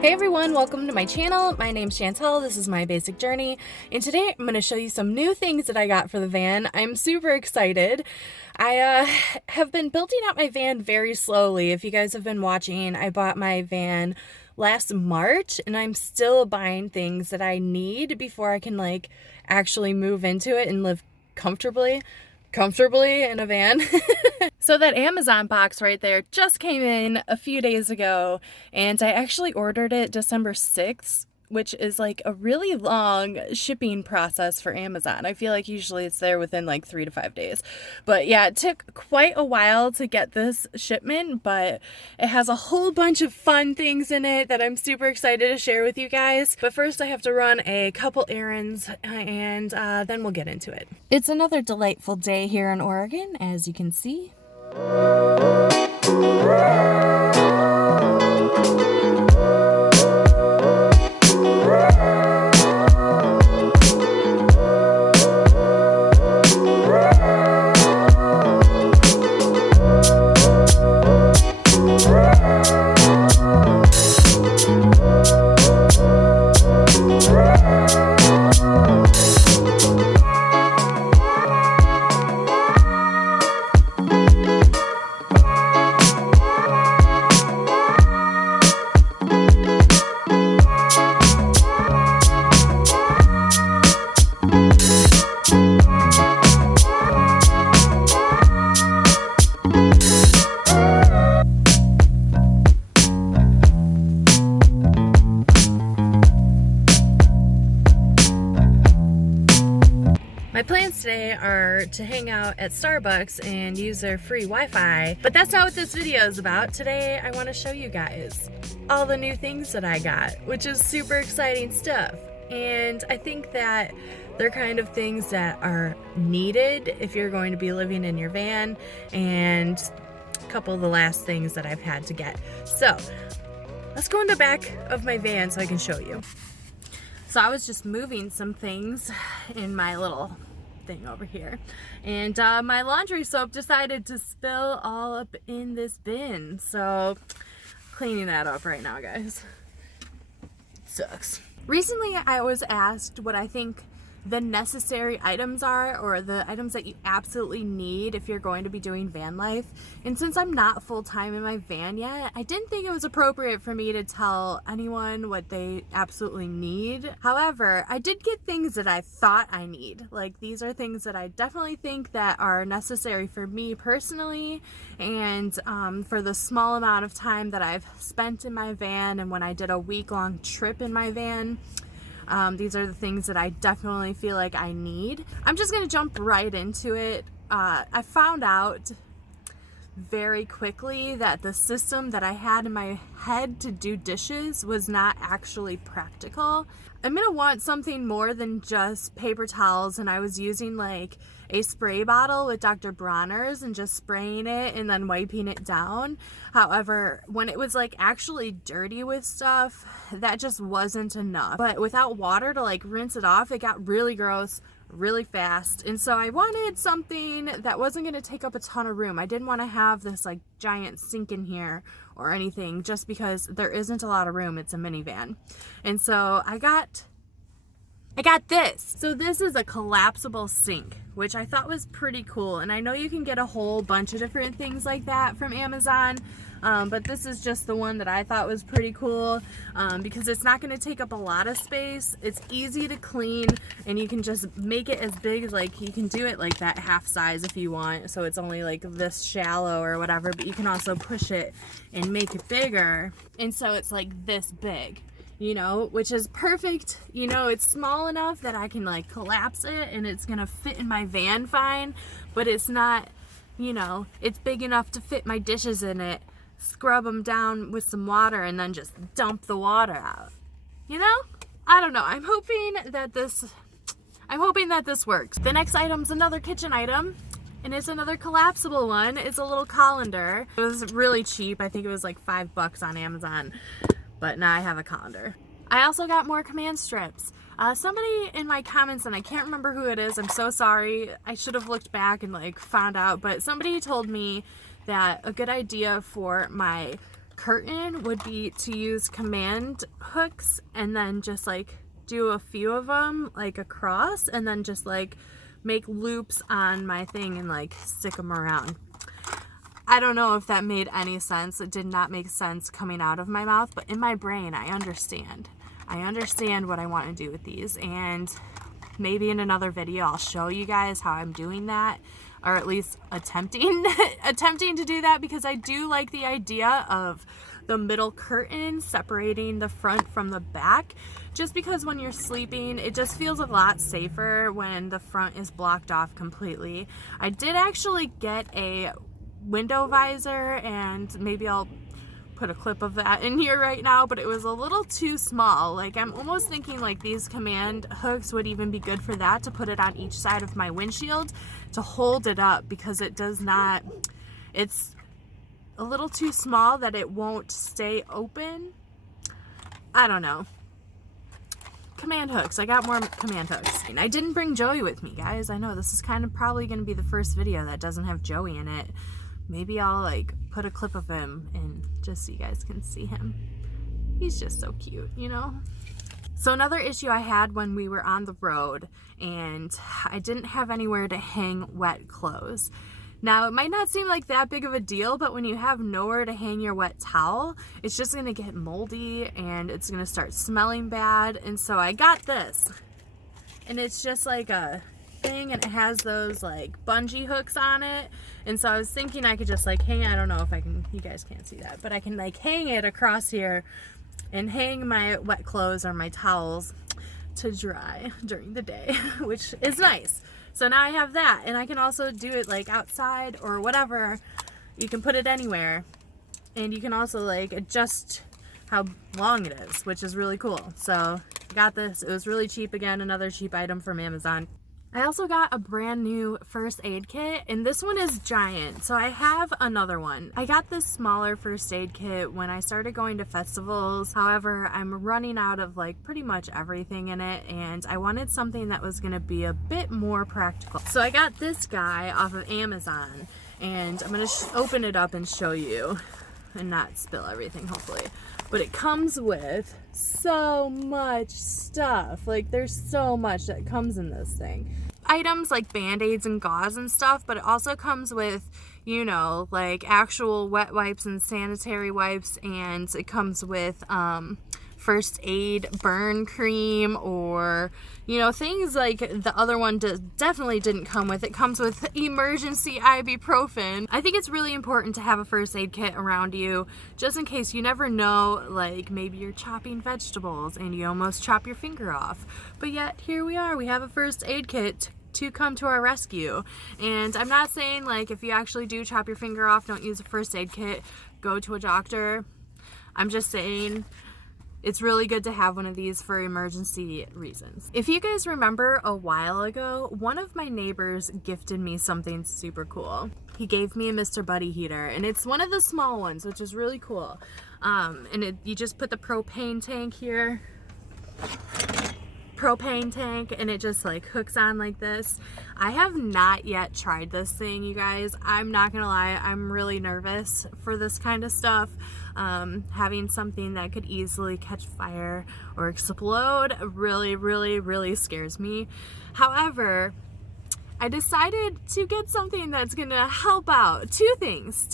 Hey everyone, welcome to my channel. My name's Chantel, this is my basic journey, and today I'm going to show you some new things that I got for the van. I'm super excited. I have been building out my van very slowly. If you guys have been watching, I bought my van last March, and I'm still buying things that I need before I can actually move into it and live comfortably in a van. So that Amazon box right there just came in a few days ago, and I actually ordered it December 6th, which is like a really long shipping process for Amazon. I feel like usually it's there within like 3 to 5 days. But yeah, it took quite a while to get this shipment, but it has a whole bunch of fun things in it that I'm super excited to share with you guys. But first I have to run a couple errands and then we'll get into it. It's another delightful day here in Oregon, as you can see. My plans today are to hang out at Starbucks and use their free Wi-Fi, but that's not what this video is about. Today I want to show you guys all the new things that I got, which is super exciting stuff. And I think that they're kind of things that are needed if you're going to be living in your van, and a couple of the last things that I've had to get. So let's go in the back of my van so I can show you. So I was just moving some things in my little thing over here, and my laundry soap decided to spill all up in this bin. So cleaning that up right now, guys. Sucks. Recently I was asked what I think the necessary items are, or the items that you absolutely need if you're going to be doing van life. And since I'm not full-time in my van yet, I didn't think it was appropriate for me to tell anyone what they absolutely need. However, I did get things that I thought I need. Like, these are things that I definitely think that are necessary for me personally, and for the small amount of time that I've spent in my van and when I did a week-long trip in my van. These are the things that I definitely feel like I need. I'm just gonna jump right into it. I found out very quickly that the system that I had in my head to do dishes was not actually practical. I'm gonna want something more than just paper towels, and I was using like a spray bottle with Dr. Bronner's and just spraying it and then wiping it down. However, when it was like actually dirty with stuff, that just wasn't enough. But without water to like rinse it off, it got really gross really fast. And so I wanted something that wasn't going to take up a ton of room. I didn't want to have this like giant sink in here or anything, just because there isn't a lot of room. It's a minivan. And so I got this. So this is a collapsible sink, which I thought was pretty cool. And I know you can get a whole bunch of different things like that from Amazon, but this is just the one that I thought was pretty cool, because it's not going to take up a lot of space. It's easy to clean, and you can just make it as big as, like, you can do it like that half size if you want, so it's only like this shallow or whatever, but you can also push it and make it bigger, and so it's like this big, you know, which is perfect. You know, it's small enough that I can like collapse it and it's gonna fit in my van fine, but it's not, you know, it's big enough to fit my dishes in it, scrub them down with some water, and then just dump the water out. You know? I don't know. I'm hoping that this works. The next item's another kitchen item, and it's another collapsible one. It's a little colander. It was really cheap. I think it was like $5 on Amazon. But now I have a colander. I also got more command strips. Somebody in my comments, and I can't remember who it is, I'm so sorry, I should have looked back and like found out, but somebody told me that a good idea for my curtain would be to use command hooks and then just like do a few of them like across and then just like make loops on my thing and like stick them around. I don't know if that made any sense. It did not make sense coming out of my mouth, but in my brain I understand. I understand what I want to do with these, and maybe in another video I'll show you guys how I'm doing that, or at least attempting to do that, because I do like the idea of the middle curtain separating the front from the back, just because when you're sleeping it just feels a lot safer when the front is blocked off completely. I did actually get a window visor, and maybe I'll put a clip of that in here right now, but it was a little too small. Like, I'm almost thinking like these command hooks would even be good for that, to put it on each side of my windshield to hold it up, because it does not, it's a little too small that it won't stay open. I don't know. Command hooks. I got more command hooks. And I didn't bring Joey with me, guys. I know this is kind of probably going to be the first video that doesn't have Joey in it. Maybe I'll like put a clip of him and just so you guys can see him. He's just so cute, you know? So another issue I had when we were on the road, and I didn't have anywhere to hang wet clothes. Now, it might not seem like that big of a deal, but when you have nowhere to hang your wet towel, it's just gonna get moldy and it's gonna start smelling bad. And so I got this, and it's just like a thing, and it has those like bungee hooks on it. And so I was thinking I could just like hang, I don't know if I can, you guys can't see that, but I can like hang it across here and hang my wet clothes or my towels to dry during the day, which is nice. So now I have that, and I can also do it like outside or whatever. You can put it anywhere, and you can also like adjust how long it is, which is really cool. So I got this. It was really cheap. Again, another cheap item from Amazon. I also got a brand new first aid kit, and this one is giant, so I have another one. I got this smaller first aid kit when I started going to festivals. However, I'm running out of like pretty much everything in it, and I wanted something that was gonna be a bit more practical. So I got this guy off of Amazon, and I'm gonna open it up and show you and not spill everything, hopefully. But it comes with so much stuff. Like, there's so much that comes in this thing. Items like band-aids and gauze and stuff, but it also comes with, you know, like actual wet wipes and sanitary wipes, and it comes with first aid burn cream, or, you know, things like the other one definitely didn't come with. It comes with emergency ibuprofen. I think it's really important to have a first aid kit around you, just in case. You never know, like maybe you're chopping vegetables and you almost chop your finger off. But yet here we are, we have a first aid kit to come to our rescue. And I'm not saying like if you actually do chop your finger off, don't use a first aid kit, go to a doctor. I'm just saying it's really good to have one of these for emergency reasons. If you guys remember, a while ago, one of my neighbors gifted me something super cool. He gave me a Mr. Buddy heater, and it's one of the small ones, which is really cool. You just put the propane tank here, and it just like hooks on like this. I have not yet tried this thing, you guys. I'm not gonna lie, I'm really nervous for this kind of stuff. Having something that could easily catch fire or explode really scares me. However, I decided to get something that's gonna help out. Two things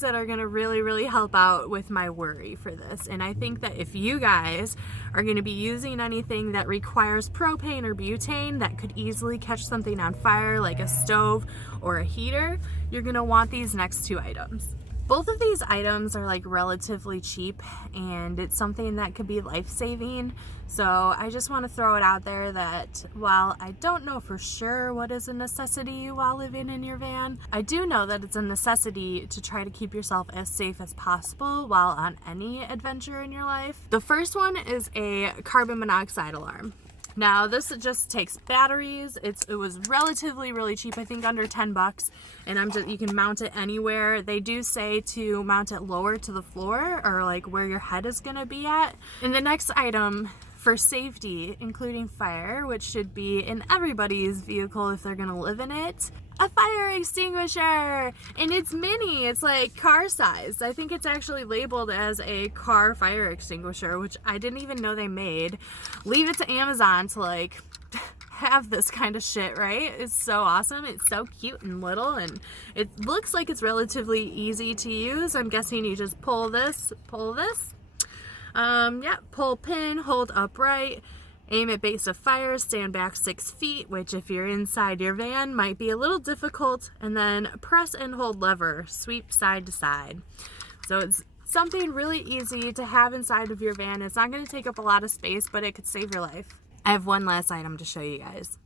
that are gonna really help out with my worry for this. And I think that if you guys are gonna be using anything that requires propane or butane that could easily catch something on fire, like a stove or a heater, you're gonna want these next two items. Both of these items are like relatively cheap, and it's something that could be life-saving. So I just want to throw it out there that while I don't know for sure what is a necessity while living in your van, I do know that it's a necessity to try to keep yourself as safe as possible while on any adventure in your life. The first one is a carbon monoxide alarm. Now this just takes batteries. It was relatively really cheap, I think under 10 bucks, and you can mount it anywhere. They do say to mount it lower to the floor, or like where your head is gonna be at. And the next item for safety, including fire, which should be in everybody's vehicle if they're gonna live in it, a fire extinguisher, and it's mini. It's like car size. I think it's actually labeled as a car fire extinguisher, which I didn't even know they made. Leave it to Amazon to like have this kind of shit, right? It's so awesome. It's so cute and little, and it looks like it's relatively easy to use. I'm guessing you just pull this, yeah, pull pin, hold upright, aim at base of fire, stand back 6 feet, which if you're inside your van might be a little difficult, and then press and hold lever, sweep side to side. So it's something really easy to have inside of your van. It's not going to take up a lot of space, but it could save your life. I have one last item to show you guys.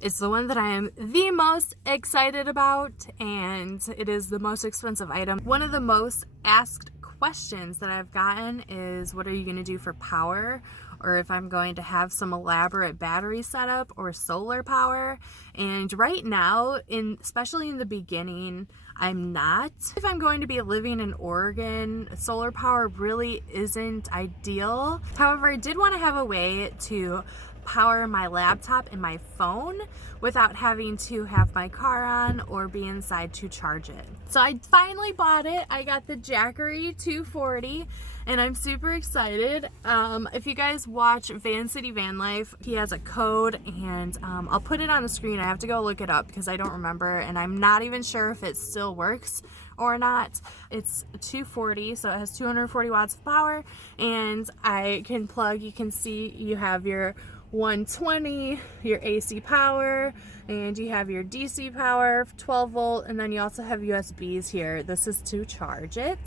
It's the one that I am the most excited about, and it is the most expensive item. One of the most asked questions that I've gotten is, what are you going to do for power? Or if I'm going to have some elaborate battery setup or solar power. And right now, especially in the beginning, I'm not. If I'm going to be living in Oregon, solar power really isn't ideal. However, I did want to have a way to power my laptop and my phone without having to have my car on or be inside to charge it. So I finally bought it. I got the Jackery 240 and I'm super excited. If you guys watch Van City Van Life, he has a code, and I'll put it on the screen. I have to go look it up because I don't remember, and I'm not even sure if it still works or not. It's 240, so it has 240 watts of power, and I can plug, you can see you have your 120, your AC power, and you have your DC power, 12 volt, and then you also have USBs here. This is to charge it.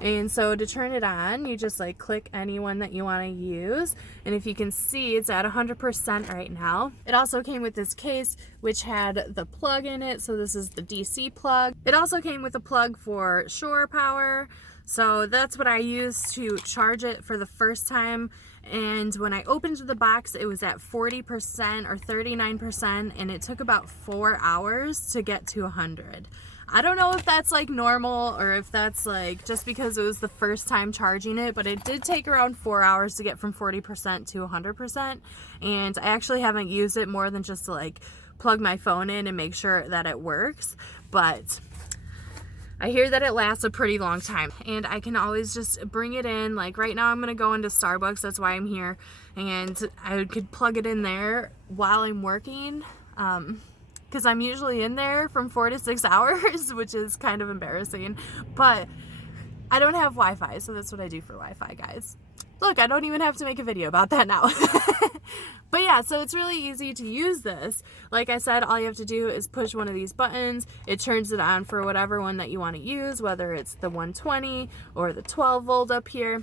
And so to turn it on, you just like click any one that you want to use. And if you can see, it's at 100% right now. It also came with this case, which had the plug in it. So this is the DC plug. It also came with a plug for shore power. So that's what I used to charge it for the first time. And when I opened the box, it was at 40% or 39%, and it took about 4 hours to get to 100. I don't know if that's like normal or if that's like just because it was the first time charging it, but it did take around 4 hours to get from 40% to 100%. And I actually haven't used it more than just to like plug my phone in and make sure that it works. But I hear that it lasts a pretty long time, and I can always just bring it in. Like right now I'm gonna go into Starbucks, that's why I'm here, and I could plug it in there while I'm working, because I'm usually in there from 4 to 6 hours, which is kind of embarrassing, but I don't have Wi-Fi, so that's what I do for Wi-Fi, guys. Look, I don't even have to make a video about that now. But yeah, so it's really easy to use this. Like I said, all you have to do is push one of these buttons. It turns it on for whatever one that you want to use, whether it's the 120 or the 12 volt up here.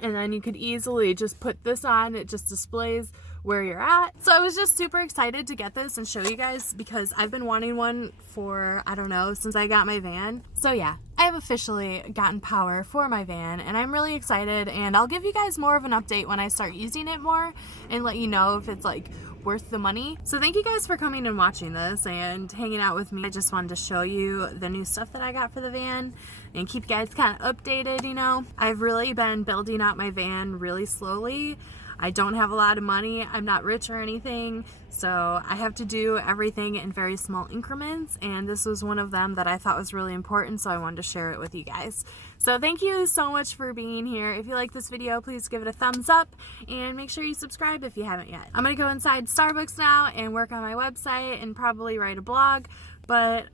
And then you could easily just put this on. It just displays where you're at. So I was just super excited to get this and show you guys because I've been wanting one for, I don't know, since I got my van. So yeah, I have officially gotten power for my van and I'm really excited, and I'll give you guys more of an update when I start using it more and let you know if it's like worth the money. So thank you guys for coming and watching this and hanging out with me. I just wanted to show you the new stuff that I got for the van and keep you guys kind of updated, you know. I've really been building out my van really slowly. I don't have a lot of money. I'm not rich or anything, so I have to do everything in very small increments, and this was one of them that I thought was really important, so I wanted to share it with you guys. So thank you so much for being here. If you like this video, please give it a thumbs up and make sure you subscribe if you haven't yet. I'm gonna go inside Starbucks now and work on my website and probably write a blog, but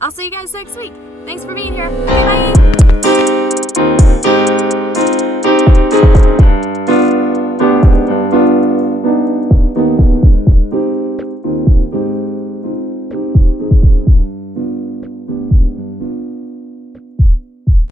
I'll see you guys next week. Thanks for being here. Okay, bye!